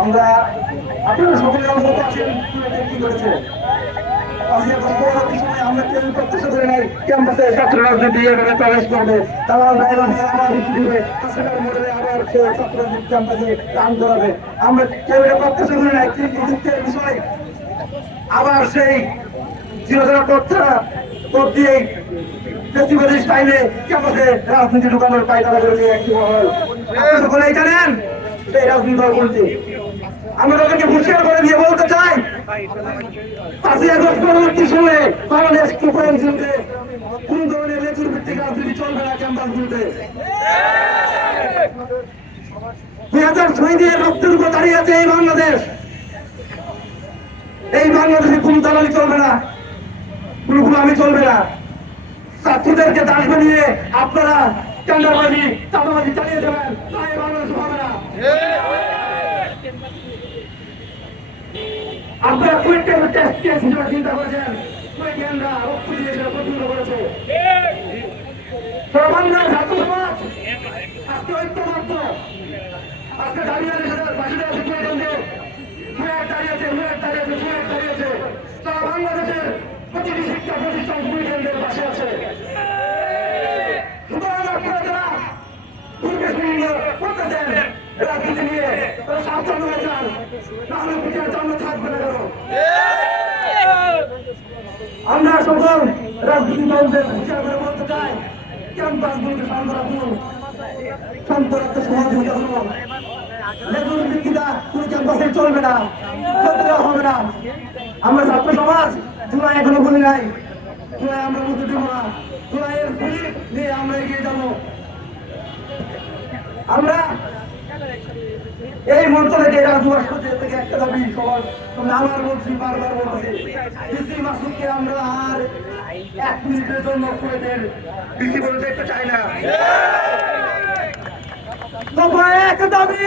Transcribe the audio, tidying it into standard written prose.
আমরা আপনারা সকলে অবগত আছেন কি করেছে। আমরা কেউ প্রত্যাশা করে নাই ক্যাম্পাসে ছাত্র রাজনীতি এভাবে প্রবেশ করবে, তারা আবার ছাত্র ক্যাম্পাসে গান করাবে। আমরা কেউ এটা প্রত্যাশা করে নাই, কিন্তু দুঃখের বিষয় আবার সেই চিরচেনা প্রত্যাশা ভোট দিয়ে ফেস্টিভ্যালের স্টাইলে ক্যাম্পাসে রাজনীতি ঢুকানোর পায়তারা করেছে একটি মহল। আপনারা সকলেই জানেন সেই রাজনীতি দল কোনটি। আমরা তাদেরকে হুঁশিয়ার করে দিয়ে বলতে চাই, 5ই আগস্ট পরবর্তী সময়ে বাংলাদেশ প্রোগ্রামগুলোতে কোন ধরনের লেচুর ভিত্তিক রাজনীতি চলবে না ক্যাম্পাসগুলোতে। 2006 দিয়ে রক্তের উপর দাঁড়িয়ে আছে এই বাংলাদেশ। এই বাংলাদেশে কোন দালালি চলবে না, কোন গুলামি চলবে না। ছাত্রদেরকে দাস বানিয়ে আপনারা টেন্ডারবাজি চাঁদাবাজি চালিয়ে যাবেন, তাই বাংলাদেশ হবে না। আপনারা কুইন্টাল টেস্ট কেস হিসেবে চিন্তা করেছেন, কুইন্টালরা রক্ত দিয়ে সেটা পছন্দ করেছে। বাংলার ছাত্র সমাজ আজকে ঐক্যবদ্ধ, আজকে দাঁড়িয়ে আছে বাসীরা আছে কুইন্টালকে দাঁড়িয়েছে দাঁড়িয়েছে। তারা বাংলাদেশের প্রতিটি শিক্ষা প্রতিষ্ঠান কুইন্টালদের পাশে আছে। সুতরাং আপনারা যারা করতেছেন রাজনীতি নিয়ে তারা সাবধান হয়ে যান, নাহলে বিচার জন্য থাকবে না। আমরা সকল রাজনীতি দলদের বিচার করে বলতে চাই, ক্যাম্পাসগুলোকে শান্ত রাখুন, শান্ত রাখতে সহযোগিতা করুন। লেগুন ভিত্তিটা কোন ক্যাম্পাসে চলবে না, চলতে হবে না। আমরা ছাত্র সমাজ জুলাই এখনো বলি নাই, জুলাই আমরা বলতে দেবো না। জুলাইয়ের গুলি নিয়ে আমরা এগিয়ে যাবো। আমরা এই মঞ্চ থেকে থেকে একটা দাবি সবার আমার বলছি, বারবার বলছি, ডিসি মাসুদকে আমরা আর 1 মিনিটের জন্য কুয়েতের ডিসি বলে দেখতে চাই না। এক দাবি